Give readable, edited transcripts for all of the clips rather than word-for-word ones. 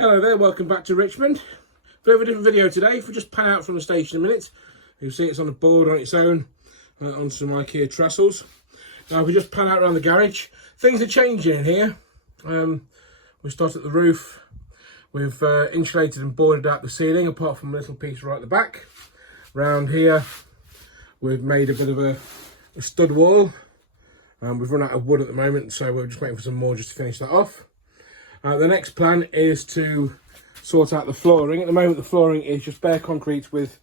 Hello there, welcome back to Richmond. Bit of a different video today. If we just pan out from the station a minute, you'll see it's on a board on its own, on some IKEA trestles. Now if we just pan out around the garage, things are changing in here. We start at the roof. We've insulated and boarded out the ceiling, apart from a little piece right at the back. Round here, we've made a bit of a stud wall. We've run out of wood at the moment, so we're just waiting for some more just to finish that off. The next plan is to sort out the flooring. At the moment, the flooring is just bare concrete with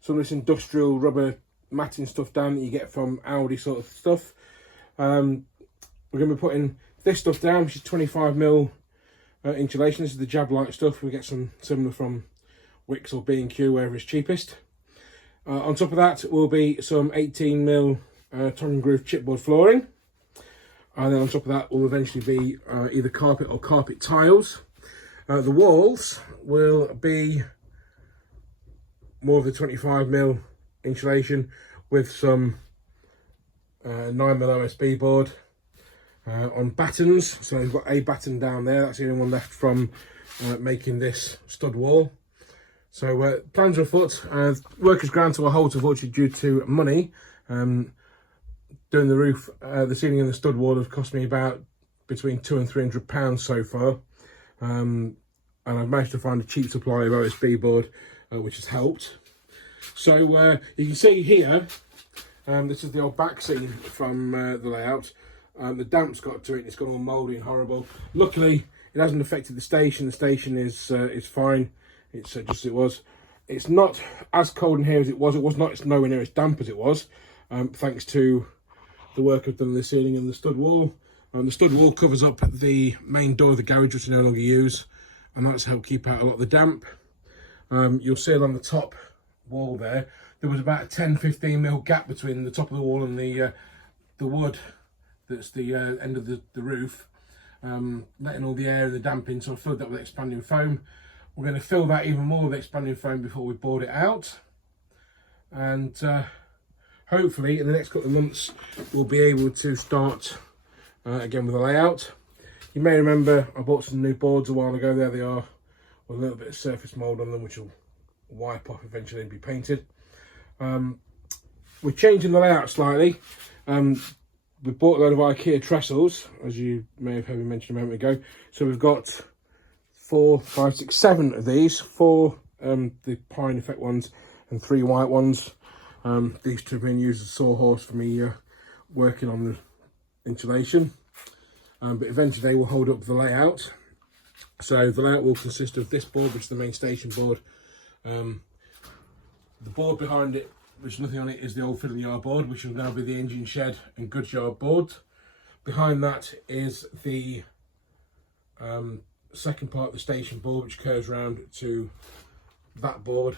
some of this industrial rubber matting stuff down that you get from Aldi sort of stuff. We're going to be putting this stuff down, which is 25mm insulation. This is the Jablite stuff. We get some similar from Wickes or B&Q, wherever it's cheapest. On top of that will be some 18mm tongue and groove chipboard flooring. And then on top of that will eventually be either carpet or carpet tiles. The walls will be more of the 25mm insulation with some 9mm OSB board on battens. So we've got a batten down there. That's the only one left from making this stud wall. So plans are afoot. Work is ground to a halt, unfortunately, due to money. Doing the roof, the ceiling and the stud wall have cost me about between £200 and £300 so far. And I've managed to find a cheap supply of OSB board, which has helped. So you can see here, this is the old back seam from the layout. The damp's got to it, it's gone all mouldy and horrible. Luckily, it hasn't affected the station. The station is fine. It's just as it was. It's not as cold in here as it was. It's nowhere near as damp as it was, thanks to the work I've done on the ceiling and the stud wall. The stud wall covers up the main door of the garage, which we no longer use, and that's helped keep out a lot of the damp. You'll see along the top wall there was about a 10-15mm gap between the top of the wall and the wood that's the end of the roof, letting all the air and the damp in. So I filled that with expanding foam. We're going to fill that even more with expanding foam before we board it out, and hopefully in the next couple of months we'll be able to start again with the layout. You may remember I bought some new boards a while ago. There they are, with a little bit of surface mould on them, which will wipe off eventually and be painted. We're changing the layout slightly. We bought a load of IKEA trestles, as you may have heard me mention a moment ago. So we've got 4, 5, 6, 7 of these, 4 the Pine Effect ones and 3 white ones. These two have been used as a sawhorse for me working on the insulation, but eventually they will hold up the layout. So the layout will consist of this board, which is the main station board. The board behind it, which is nothing on it, is the old fiddle yard board, which will now be the engine shed and goods yard board. Behind that is the second part of the station board, which curves around to that board.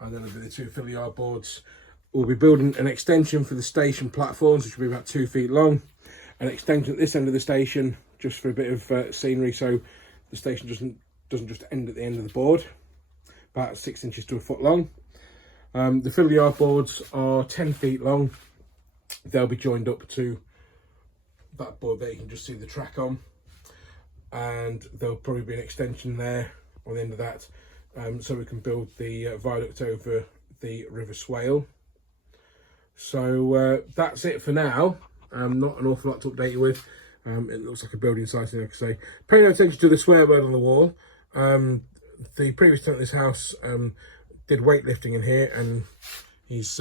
And then there'll be the 2 fiddle yard boards. We'll be building an extension for the station platforms, which will be about 2 feet long. An extension at this end of the station, just for a bit of scenery, so the station doesn't just end at the end of the board. About 6 inches to a foot long. The fiddle yard boards are 10 feet long. They'll be joined up to that board there. You can just see the track on, and there'll probably be an extension there on the end of that. So we can build the viaduct over the River Swale. So that's it for now. Not an awful lot to update you with. It looks like a building site, like I say. Pay no attention to the swear word on the wall. The previous tenant of this house did weightlifting in here, and he's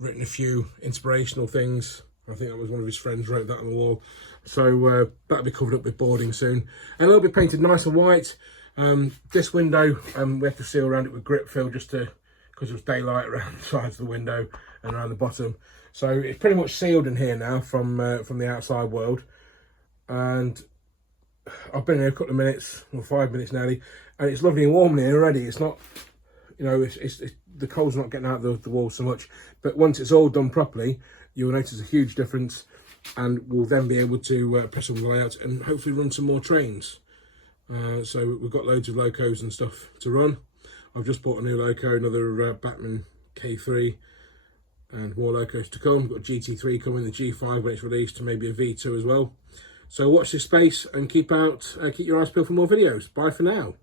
written a few inspirational things. I think that was one of his friends wrote that on the wall. So that'll be covered up with boarding soon. And it'll be painted nice and white. This window, we have to seal around it with grip fill just because there's daylight around the sides of the window and around the bottom. So it's pretty much sealed in here now from the outside world. And I've been here a couple of minutes, or 5 minutes nearly, and it's lovely and warm in here already. It's not, you know, it's the cold's not getting out of the wall so much. But once it's all done properly, you'll notice a huge difference, and we'll then be able to press on the layout and hopefully run some more trains. So we've got loads of locos and stuff to run. I've just bought a new loco, another Batman K3, and more locos to come. We've got GT3 coming, the G5 when it's released, and maybe a V2 as well. So watch this space and keep your eyes peeled for more videos. Bye for now.